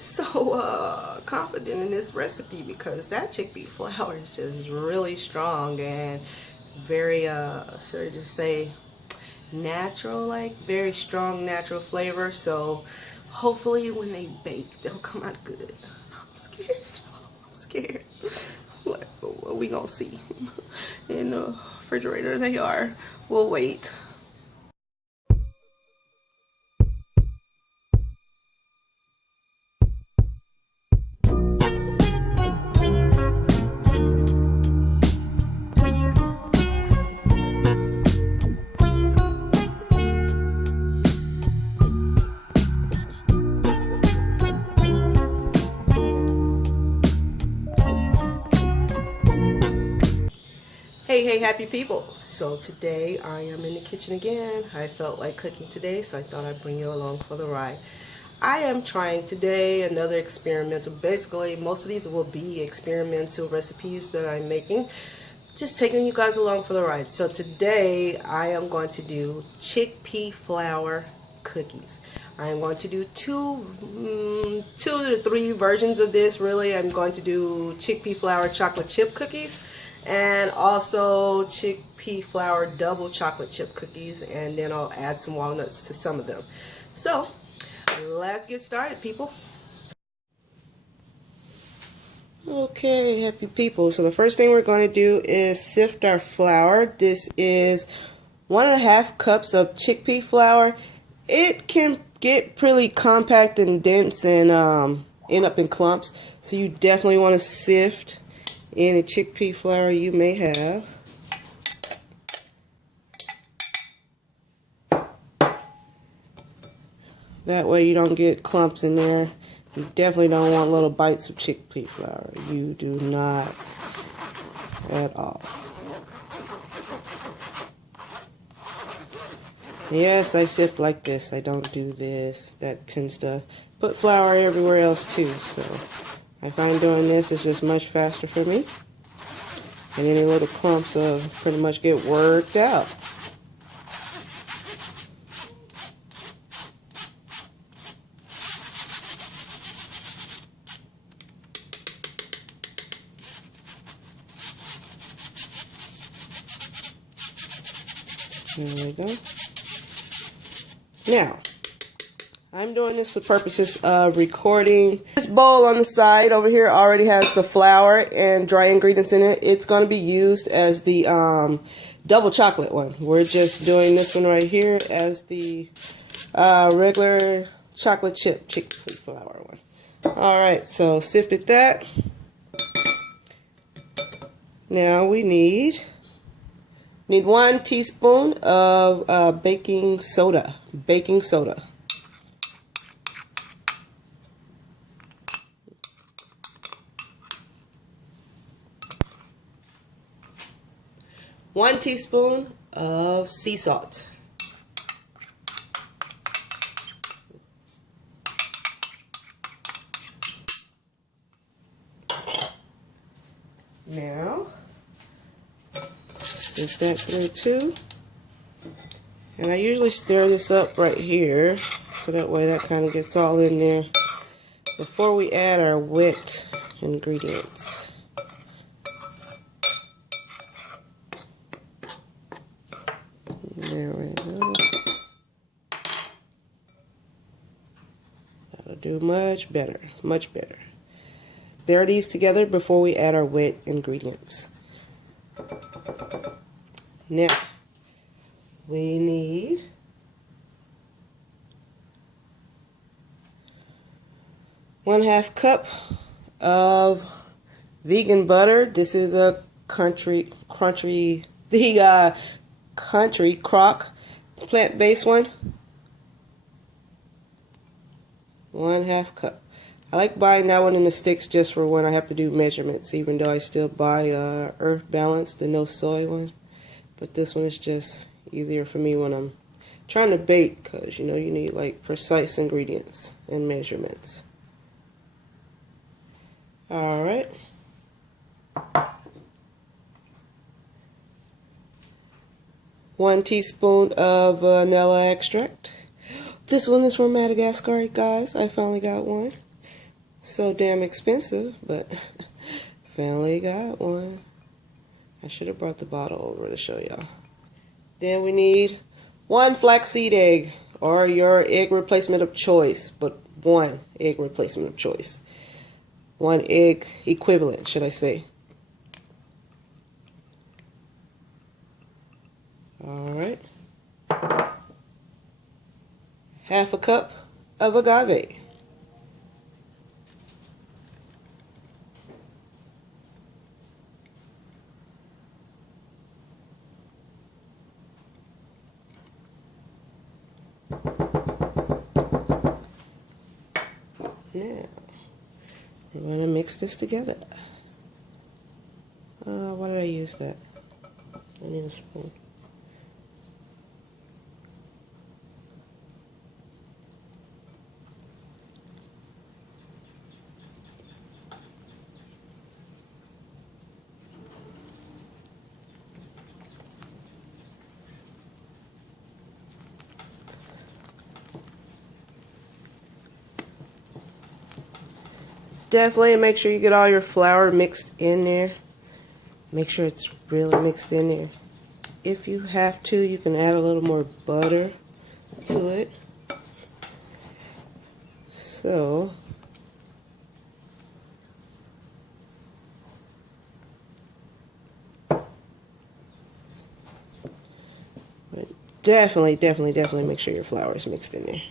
so confident in this recipe because that chickpea flour is just really strong and very should I just say natural, like very strong natural flavor. So hopefully when they bake they'll come out good. I'm scared, I'm scared. What we gonna see? In the refrigerator they are. We'll wait. Hey happy people, so today I am in the kitchen again. I felt like cooking today, so I thought I'd bring you along for the ride. I am trying today another experimental, basically most of these will be experimental recipes that I'm making, just taking you guys along for the ride. So today I am going to do chickpea flour cookies. I am going to do two to three versions of this really. I'm going to do chickpea flour chocolate chip cookies and also chickpea flour double chocolate chip cookies, and then I'll add some walnuts to some of them. So let's get started, people. Okay, happy people, so the first thing we're going to do is sift our flour. This is 1.5 cups of chickpea flour. It can get pretty compact and dense and end up in clumps, so you definitely want to sift any chickpea flour you may have. That way you don't get clumps in there. You definitely don't want little bites of chickpea flour. You do not at all. Yes, I sift like this. I don't do this. That tends to put flour everywhere else too, so I find doing this is just much faster for me. And any little clumps pretty much get worked out. There we go. Now, I'm doing this for purposes of recording. This bowl on the side over here already has the flour and dry ingredients in it. It's going to be used as the double chocolate one. We're just doing this one right here as the regular chocolate chip chickpea flour one. Alright, so sifted that. Now we need 1 teaspoon of baking soda. Baking soda. 1 teaspoon of sea salt. Now, sift that through too. And I usually stir this up right here, so that way that kind of gets all in there before we add our wet ingredients. There we go. That'll do much better, much better. Stir these together before we add our wet ingredients. Now, we need one-half cup of vegan butter. This is a country crock plant-based one. 1/2 cup. I like buying that one in the sticks just for when I have to do measurements, even though I still buy Earth Balance, the no soy one. But this one is just easier for me when I'm trying to bake, because you know you need like precise ingredients and measurements. Alright. One teaspoon of vanilla extract. This one is from Madagascar, guys. I finally got one. So damn expensive, but finally got one. I should have brought the bottle over to show y'all. Then we need 1 flaxseed egg, or your egg replacement of choice, but 1 egg replacement of choice. 1 egg equivalent, should I say. Alright. 1/2 cup of agave. Now, we're going to mix this together. Why did I use that? I need a spoon. Definitely make sure you get all your flour mixed in there. Make sure it's really mixed in there. If you have to, you can add a little more butter to it. So, but definitely make sure your flour is mixed in there.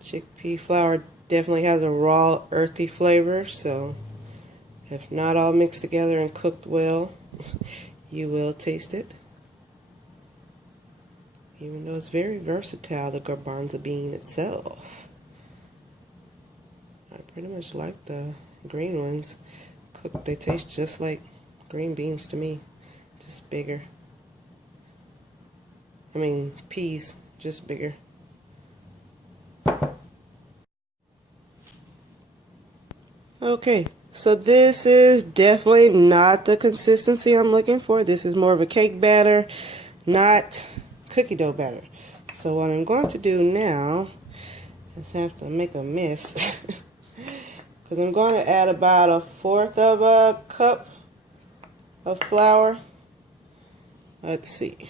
Chickpea flour definitely has a raw, earthy flavor, so if not all mixed together and cooked well, you will taste it. Even though it's very versatile, the garbanzo bean itself. I pretty much like the green ones. Cooked, they taste just like green beans to me, just bigger. I mean, peas, just bigger. Okay, so this is definitely not the consistency I'm looking for. This is more of a cake batter, not cookie dough batter. So what I'm going to do now is have to make a mess. Because I'm going to add about 1/4 of a cup of flour. Let's see.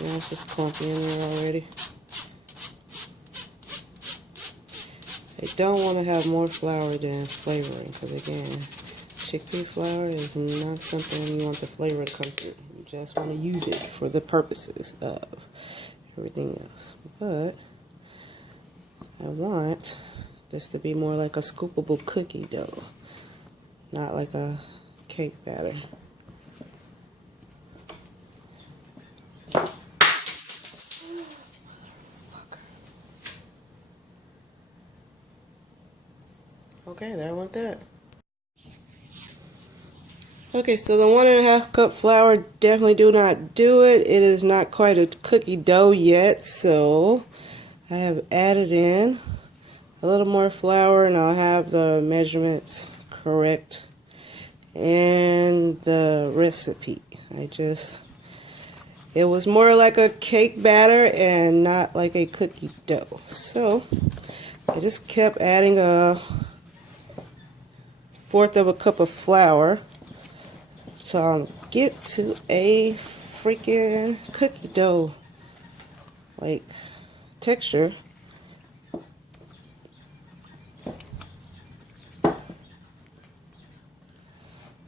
Yeah, it's just clumpy in there already. I don't want to have more flour than flavoring, because again, chickpea flour is not something you want the flavor to come through. You just want to use it for the purposes of everything else. But I want this to be more like a scoopable cookie dough, not like a cake batter. Okay, there went that. Okay, so the 1.5 cup flour, definitely do not do it. It is not quite a cookie dough yet, so I have added in a little more flour, and I'll have the measurements correct and the recipe. It was more like a cake batter and not like a cookie dough. So I just kept adding 1/4 of a cup of flour so I'll get to a freaking cookie dough like texture.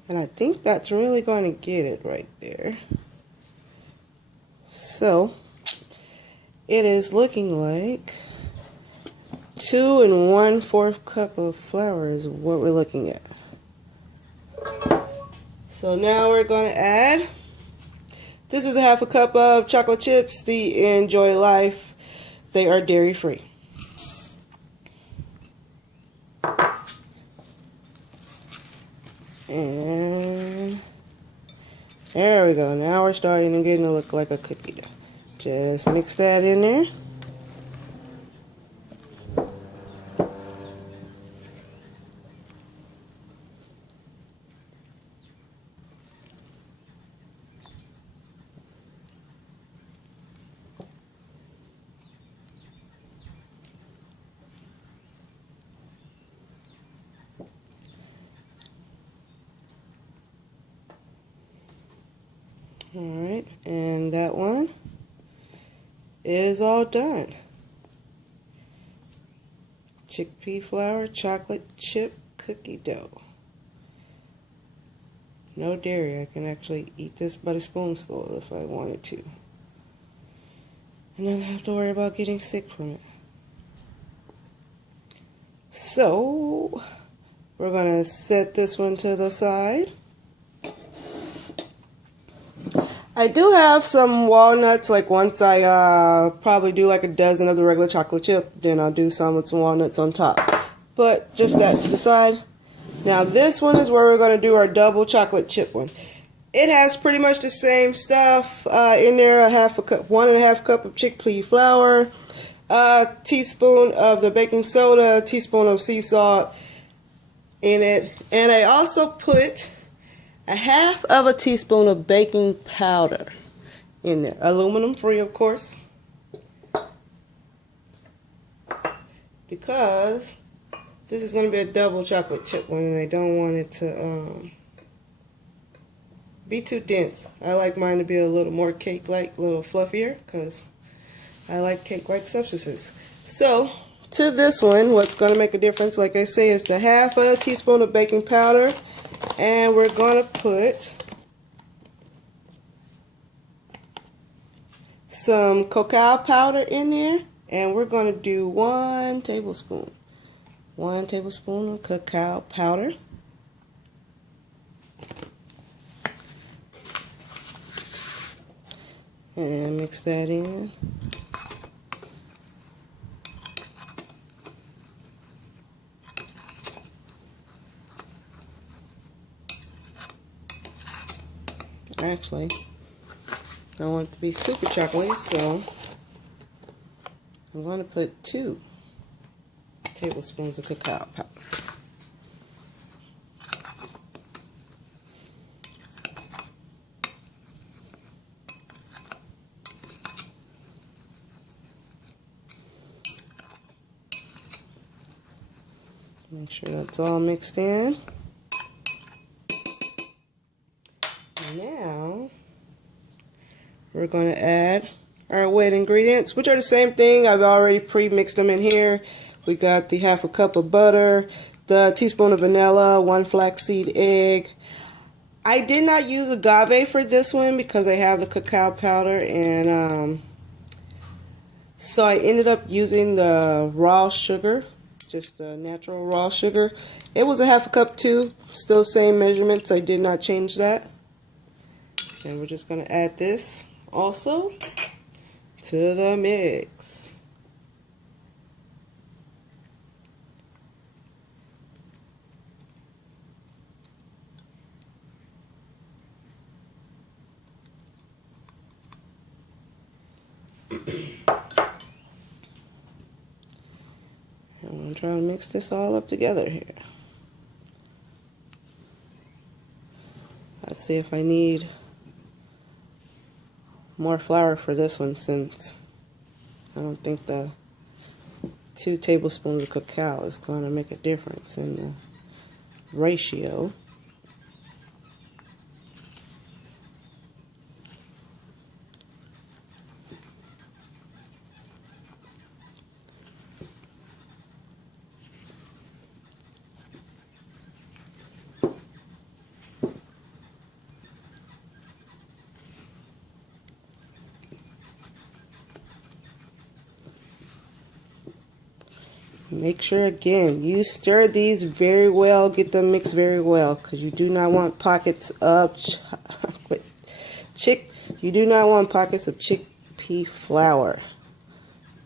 And I think that's really going to get it right there. So it is looking like 2 1/4 cup of flour is what we're looking at. So now we're going to add, this is 1/2 cup of chocolate chips, the Enjoy Life. They are dairy free. And There we go. Now we're starting to get to look like a cookie dough. Just mix that in there. Alright, and that one is all done. Chickpea flour chocolate chip cookie dough. No dairy. I can actually eat this by the spoonful if I wanted to. And then I have to worry about getting sick from it. So, we're going to set this one to the side. I do have some walnuts, like once I probably do like a dozen of the regular chocolate chip, then I'll do some with some walnuts on top. But just that to the side. Now this one is where we're going to do our double chocolate chip one. It has pretty much the same stuff in there, 1.5 cup of chickpea flour, a teaspoon of the baking soda, a teaspoon of sea salt in it, and I also put 1/2 teaspoon of baking powder in there. Aluminum free, of course. Because this is going to be a double chocolate chip one and I don't want it to be too dense. I like mine to be a little more cake-like, a little fluffier, because I like cake-like substances. So, to this one, what's going to make a difference, like I say, is the 1/2 teaspoon of baking powder. And we're going to put some cacao powder in there. And we're going to do 1 tablespoon. 1 tablespoon of cacao powder. And mix that in. Actually, I want it to be super chocolatey, so I'm going to put 2 tablespoons of cacao powder. Make sure that's all mixed in. Now, we're going to add our wet ingredients, which are the same thing. I've already pre-mixed them in here. We got the 1/2 cup of butter, the teaspoon of vanilla, 1 flaxseed egg. I did not use agave for this one because I have the cacao powder, and so I ended up using the raw sugar, just the natural raw sugar. It was a 1/2 cup too, still same measurements. I did not change that. And we're just going to add this also to the mix. I'm going to try to mix this all up together here. Let's see if I need more flour for this one, since I don't think the 2 tablespoons of cacao is going to make a difference in the ratio. Make sure, again, you stir these very well, get them mixed very well, because you do not want pockets of chickpea flour.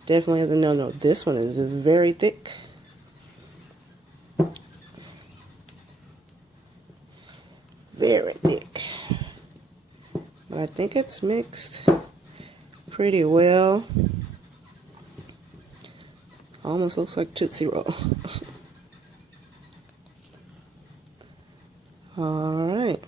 Definitely is a no-no. This one is very thick. Very thick. I think it's mixed pretty well. Almost looks like Tootsie Roll. Alright.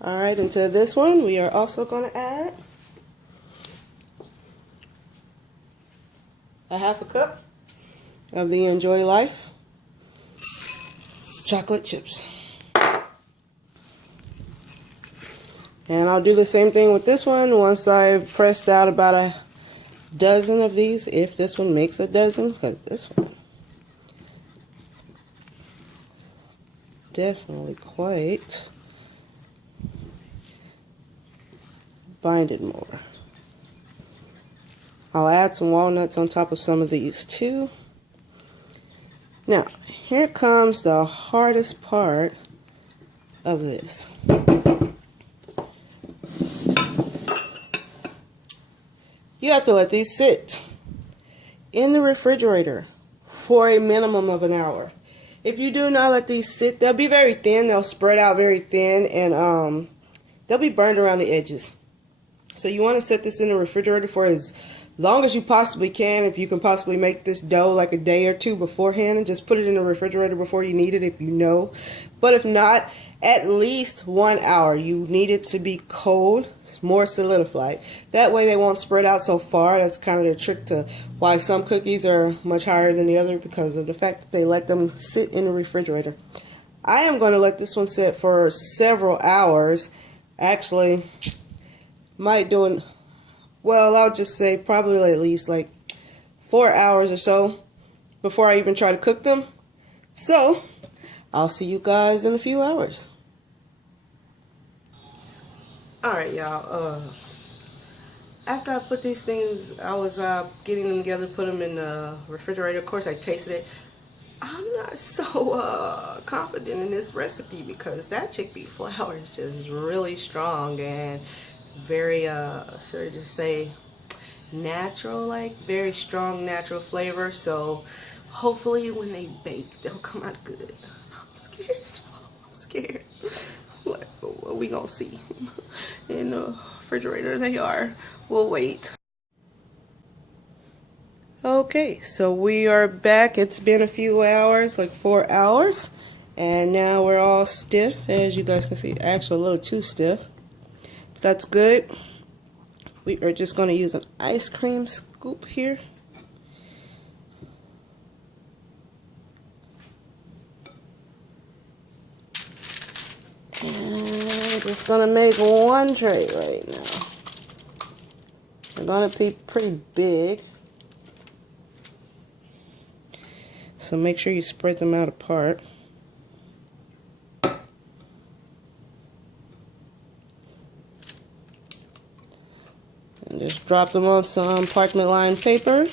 Alright, into this one we are also going to add a half a cup of the Enjoy Life chocolate chips. And I'll do the same thing with this one once I've pressed out about a dozen of these, if this one makes a dozen, because this one definitely quite binded more. I'll add some walnuts on top of some of these too. Now, here comes the hardest part of this. You have to let these sit in the refrigerator for a minimum of an hour. If you do not let these sit, they'll be very thin. They'll spread out very thin, and they'll be burned around the edges. So you want to set this in the refrigerator for as long as you possibly can. If you can possibly make this dough like a day or two beforehand, and just put it in the refrigerator before you need it if you know. But if not, at least 1 hour. You need it to be cold, more solidified. That way they won't spread out so far. That's kind of the trick to why some cookies are much higher than the other, because of the fact that they let them sit in the refrigerator. I am going to let this one sit for several hours. Actually, might do it, well, I'll just say probably at least like 4 hours or so before I even try to cook them. So I'll see you guys in a few hours. Alright, y'all, after I put these things, I was getting them together, put them in the refrigerator. Of course, I tasted it. I'm not so confident in this recipe because that chickpea flour is just really strong and very, should I just say, natural, like very strong natural flavor. So hopefully when they bake, they'll come out good. I'm scared. I'm scared. What we gonna see in the refrigerator? They are. We'll wait. Okay, so we are back. It's been a few hours, like 4 hours, and now we're all stiff, as you guys can see. Actually, a little too stiff. But that's good. We are just going to use an ice cream scoop here. And I'm just going to make one tray right now. They're going to be pretty big. So make sure you spread them out apart. And just drop them on some parchment-lined paper.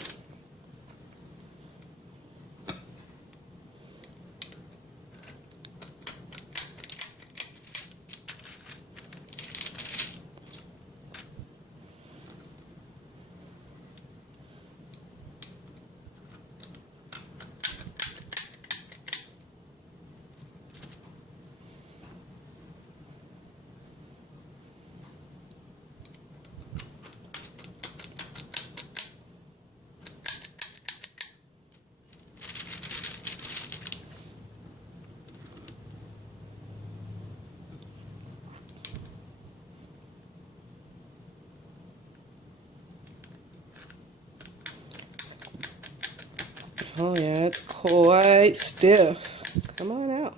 Oh yeah, it's quite stiff. Come on out.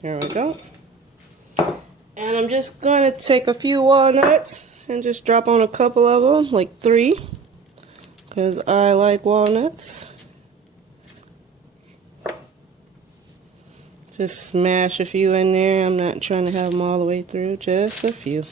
There we go. And I'm just going to take a few walnuts and just drop on a couple of them, like 3, because I like walnuts. Just smash a few in there. I'm not trying to have them all the way through, just a few.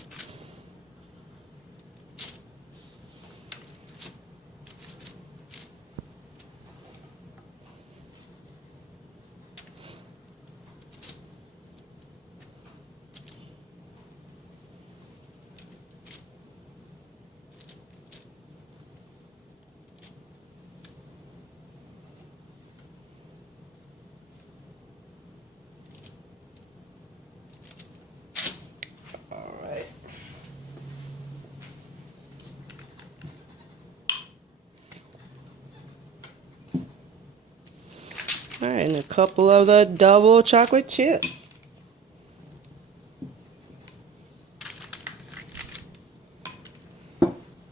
Alright, and a couple of the double chocolate chip.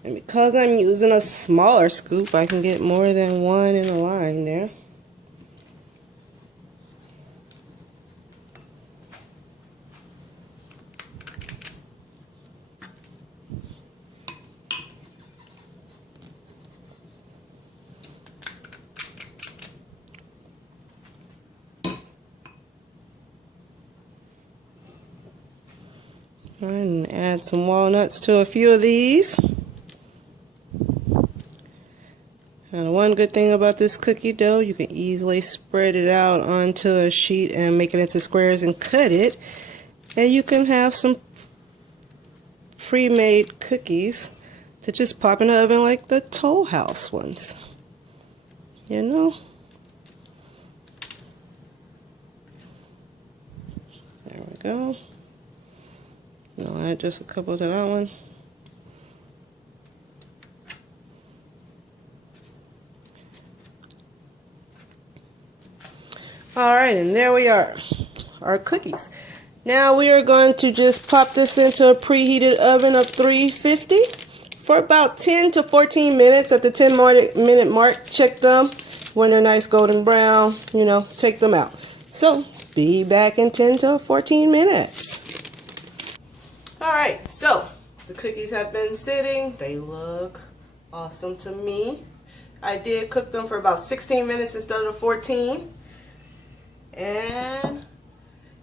And because I'm using a smaller scoop, I can get more than one in a line there. And add some walnuts to a few of these. And one good thing about this cookie dough, you can easily spread it out onto a sheet and make it into squares and cut it. And you can have some pre-made cookies to just pop in the oven like the Toll House ones. You know? There we go. I'll add just a couple to that one. Alright, and there we are, our cookies. Now we are going to just pop this into a preheated oven of 350 for about 10 to 14 minutes. At the 10-minute mark, check them. When they're nice golden brown, you know, take them out. So, be back in 10 to 14 minutes. Alright, so the cookies have been sitting. They look awesome to me. I did cook them for about 16 minutes instead of 14. And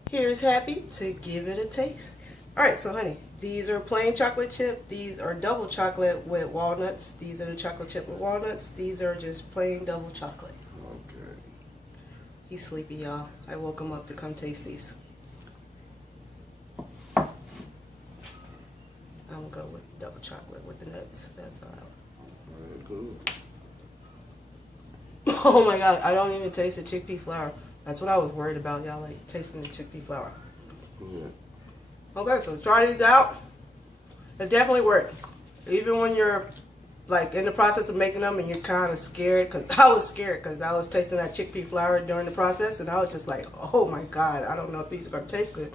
here's Happy to give it a taste. Alright, so honey, these are plain chocolate chip. These are double chocolate with walnuts. These are the chocolate chip with walnuts. These are just plain double chocolate. Okay. He's sleepy, y'all. I woke him up to come taste these. I'm gonna go with double chocolate with the nuts. That's all. Very good. Oh my god, I don't even taste the chickpea flour. That's what I was worried about, y'all, like tasting the chickpea flour. Good. Okay, so try these out. It definitely works. Even when you're like in the process of making them and you're kind of scared, because I was scared because I was tasting that chickpea flour during the process and I was just like, oh my god, I don't know if these are going to taste good.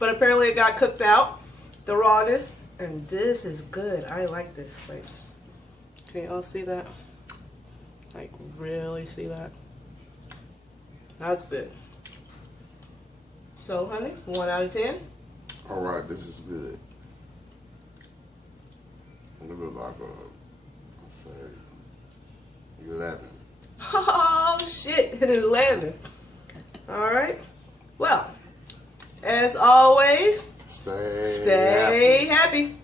But apparently it got cooked out, the rawness, and this is good. I like this. Like, can you all see that? Like, really see that? That's good. So, honey, 1 out of 10? All right, this is good. I'm gonna like let's say 11. Oh, shit, an 11. All right. Well, as always, Stay stay happy.